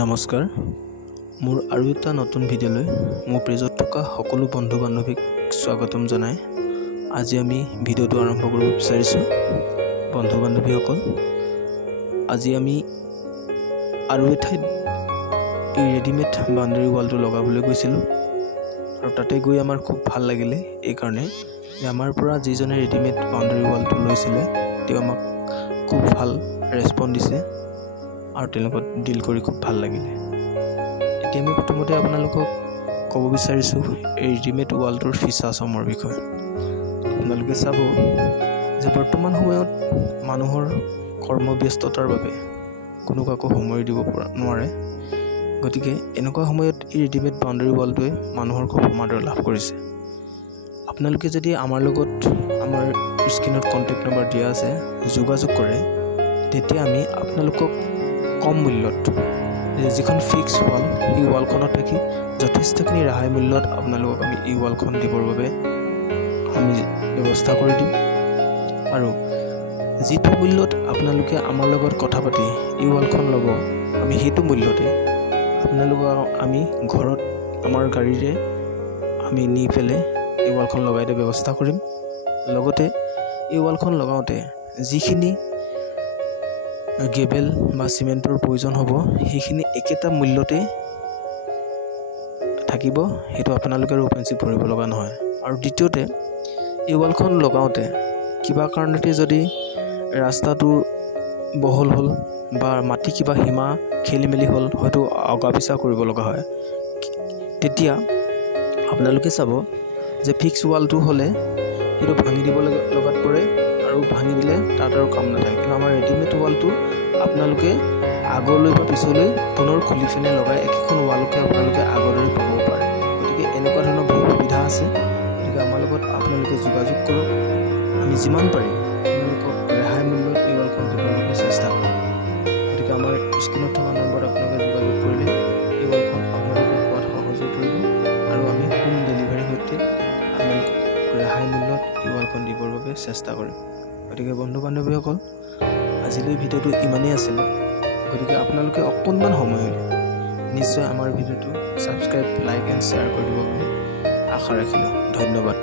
নমস্কাৰ মোৰ আৰু এটা নতুন ভিডিঅ'লৈ মোৰ পেজত থকা সকলো বন্ধু বান্ধৱীক স্বাগতম জনাই আজি আমি ভিডিঅ'টো আৰম্ভ কৰিব বিচাৰিছোঁ। বন্ধু বান্ধৱীসকল, আজি আমি আৰু এঠাইত এই ৰেডিমেড বাউণ্ডাৰী ৱালটো লগাবলৈ গৈছিলোঁ আৰু তাতে গৈ আমাৰ খুব ভাল লাগিলে। এই কাৰণে যে আমাৰ পৰা যিজনে ৰেডিমেড বাউণ্ডাৰী ৱালটো লৈছিলে তেওঁ আমাক খুব ভাল ৰেছপন্স দিছে আৰু তেওঁলোকক ডিল কৰি খুব ভাল লাগিলে। এতিয়া আমি প্ৰথমতে আপোনালোকক ক'ব বিচাৰিছোঁ এই ৰেডিমেড ৱালটোৰ ফিচাৰ্ছসমূহৰ বিষয়ে। আপোনালোকে চাব যে বৰ্তমান সময়ত মানুহৰ কৰ্মব্যস্ততাৰ বাবে কোনো কাকো সময় দিব নোৱাৰে, গতিকে এনেকুৱা সময়ত এই ৰেডিমেড বাউণ্ডাৰী ৱালটোৱে মানুহৰ খুব সমাদৰ লাভ কৰিছে। আপোনালোকে যদি আমাৰ লগত আমাৰ স্ক্ৰীণত কণ্টেক্ট নম্বৰ দিয়া আছে যোগাযোগ কৰে, তেতিয়া আমি আপোনালোকক কম মূল্যত যিখন ফিক্স ৱাল এই ৱালখনত থাকি যথেষ্টখিনি ৰেহাই মূল্যত আপোনালোকক আমি এই ৱালখন দিবৰ বাবে আমি ব্যৱস্থা কৰি দিম। আৰু যিটো মূল্যত আপোনালোকে আমাৰ লগত কথা পাতি এই ৱালখন ল'ব, আমি সেইটো মূল্যতে আপোনালোকক আমি ঘৰত আমাৰ গাড়ীৰে আমি নি পেলাই এই ৱালখন লগাই দিয়া ব্যৱস্থা কৰিম। লগতে এই ৱালখন লগাওঁতে যিখিনি গেবেল বা চিমেণ্টৰ প্ৰয়োজন হ'ব সেইখিনি একেটা মূল্যতে থাকিব, সেইটো আপোনালোকে আৰু অপেঞ্চি ভৰিব লগা নহয়। আৰু দ্বিতীয়তে এই ৱালখন লগাওঁতে কিবা কাৰণতে যদি ৰাস্তাটো বহল হ'ল বা মাটি কিবা সীমা খেলি মেলি হ'ল, হয়তো আগা পিছা কৰিব লগা হয়, তেতিয়া আপোনালোকে চাব যে ফিক্স ৱালটো হ'লে সেইটো ভাঙি দিব লগাত পৰে আৰু ভাঙি দিলে তাত আৰু কাম নাথাকে। কিন্তু আমাৰ ৰেডিমেড ৱালটো আপোনালোকে আগলৈ বা পিছলৈ পুনৰ খুলি ফেলে লগাই একেখন ৱালকে আপোনালোকে আগলৈ পাব পাৰে। গতিকে এনেকুৱা ধৰণৰ বহু সুবিধা আছে। গতিকে আমাৰ লগত আপোনালোকে যোগাযোগ কৰক, আমি যিমান পাৰি আপোনালোকক ৰেহাই মূল্যত এই ৱালখন দিবৰ বাবে চেষ্টা কৰিম। গতিকে আমাৰ স্ক্ৰীণত থকা নম্বৰত আপোনালোকে যোগাযোগ কৰিলে এই ৱালখন আপোনালোকে পোৱাত সহজ হৈ পৰিব আৰু আমি হোম ডেলিভাৰীৰ সৈতে আপোনালোকক ৰেহাই মূল্যত এই ৱালখন দিবৰ বাবে চেষ্টা কৰিম। গতিকে বন্ধু বান্ধৱীসকল, আজিলৈ ভিডিঅ'টো ইমানেই আছিলে। গতিকে আপোনালোকে অকণমান সময় হ'লে নিশ্চয় আমাৰ ভিডিঅ'টো ছাবস্ক্ৰাইব, লাইক এণ্ড শ্বেয়াৰ কৰি দিব বুলি আশা ৰাখিলোঁ। ধন্যবাদ।